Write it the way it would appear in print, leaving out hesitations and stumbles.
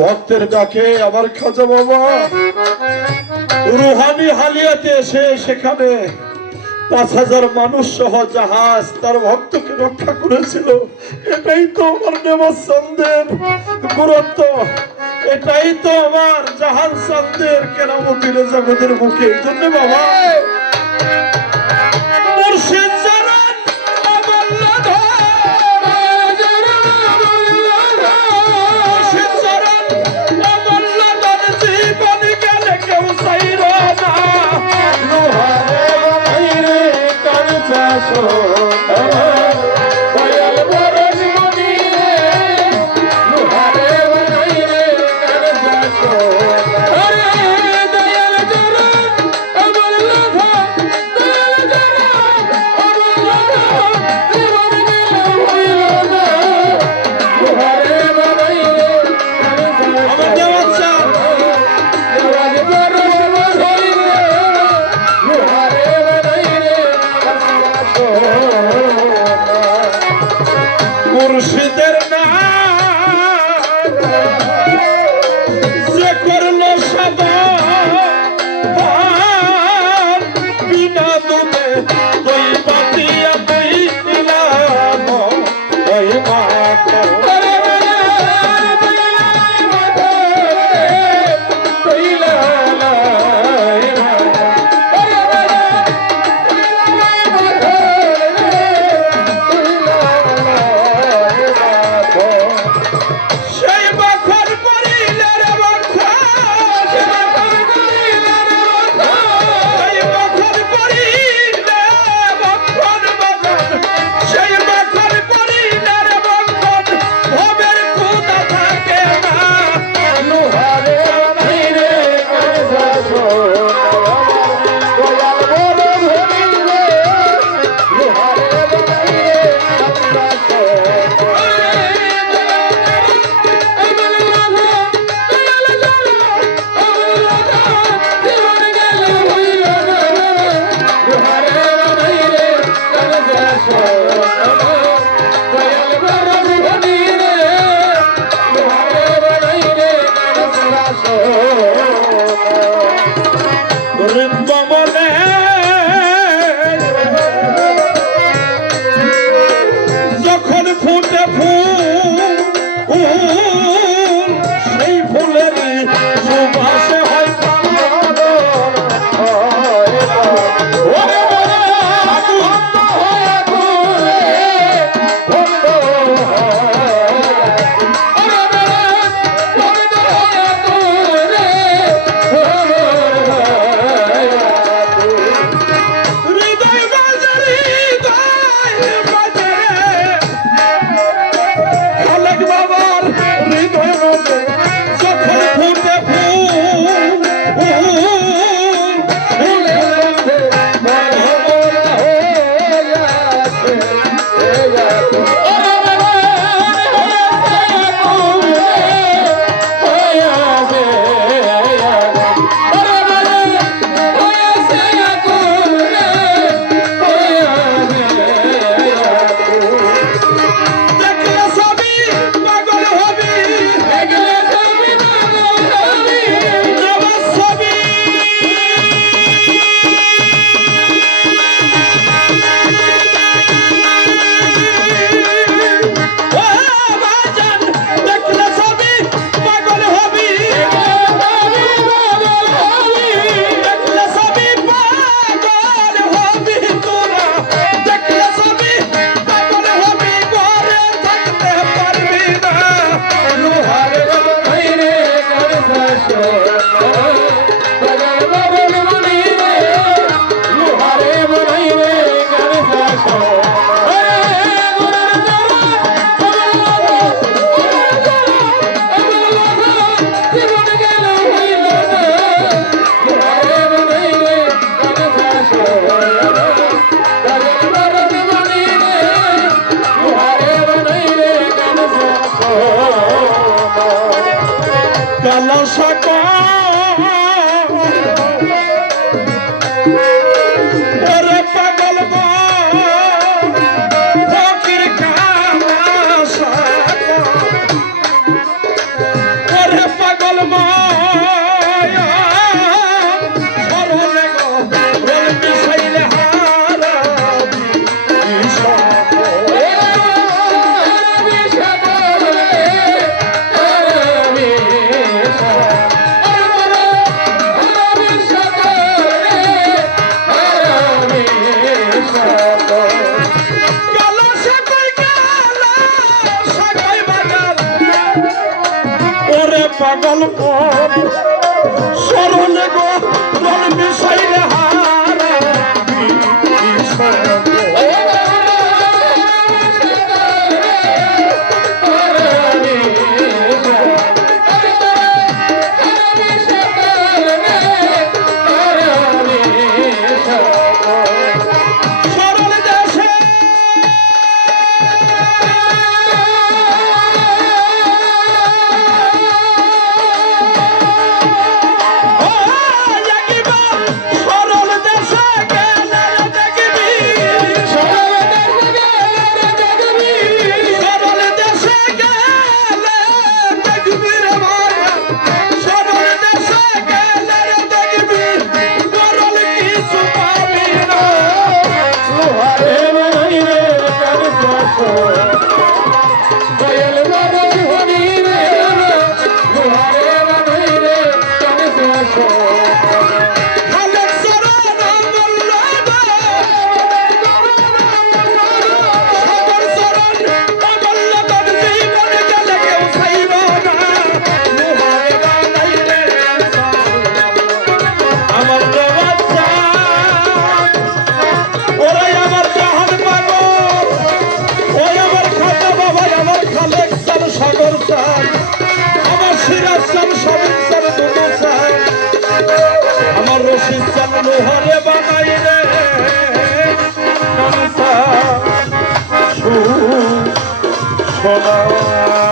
ভক্তের ডাকে আমার খাজা বাবা রুহানি হালিয়াতে এসে সেখানে ৫,০০০ মানুষ সহ জাহাজ তার ভক্তকে রক্ষা করেছিল। এটাই তো আমার নেওয়াজ চাঁদের গুরুত্ব, এটাই তো আমার জাহান চাঁদের কেরামতির জগতের মুখে। এই জন্য বাবা মুর্শিদ মুর্শিদের যে করলো সবার বিনা দুধে দই পাতিয়া দই দিলাম ওই মাথা যখন ফুটে ফুল সেই ফুলের সুবাসে হয় সকল ওরে পাগল ফকির কালা সকল ওরে পাগল সরলে গো রোল মিশাইলে হারা পাগল সরলে গো রল মিশাইলে হারা আমার রশিদ চান লোহারে বানাইলে সোনা